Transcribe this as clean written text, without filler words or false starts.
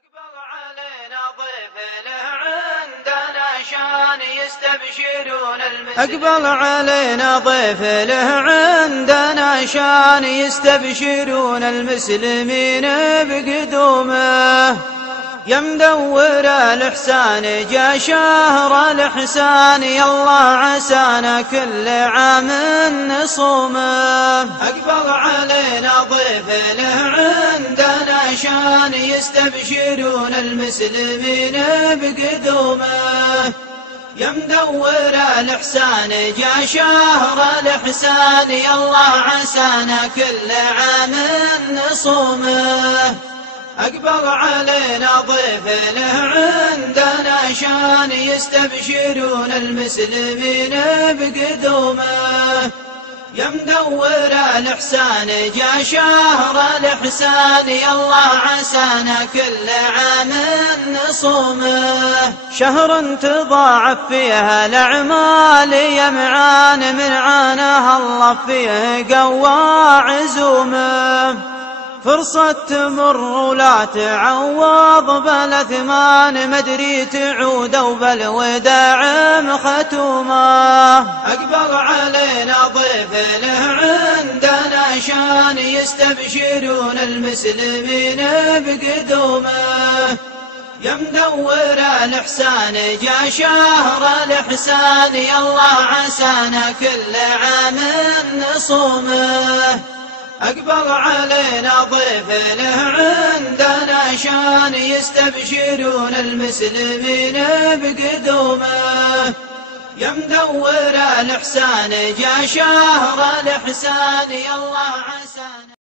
أقبل علينا ضيف له عندنا شان يستبشرون أقبل علينا ضيف له عندنا شان يستبشرون المسلمين بقدومه. يا مدور الإحسان جا شهر الإحسان يالله عسانا كل عام نصومه. أقبل علينا ضيف له عندنا شان يستبشرون المسلمين بقدومه. يا مدور الإحسان جا شهر الإحسان يالله عسانا كل عام نصومه. أقبل علينا ضيف له عندنا شان يستبشرون المسلمين بقدومه. يا مدور الإحسان جا شهر الإحسان يالله عسانا كل عام نصومه. شهر تضاعف فيها الأعمال يمعان من عانها الله فيه قوى عزومه. فرصة تمر ولا تعوض بالأثمان مدري تعود وبالوداع مختومة. أقبل علينا ضيف له عندنا شان يستبشرون المسلمين بقدومه. يا مدور الإحسان جا شهر الإحسان يالله عسانا كل عام نصومه. أقبل علينا ضيف له عندنا شان يستبشرون المسلمين بقدومه. يا مدور الإحسان جا شهر الإحسان يالله عسانا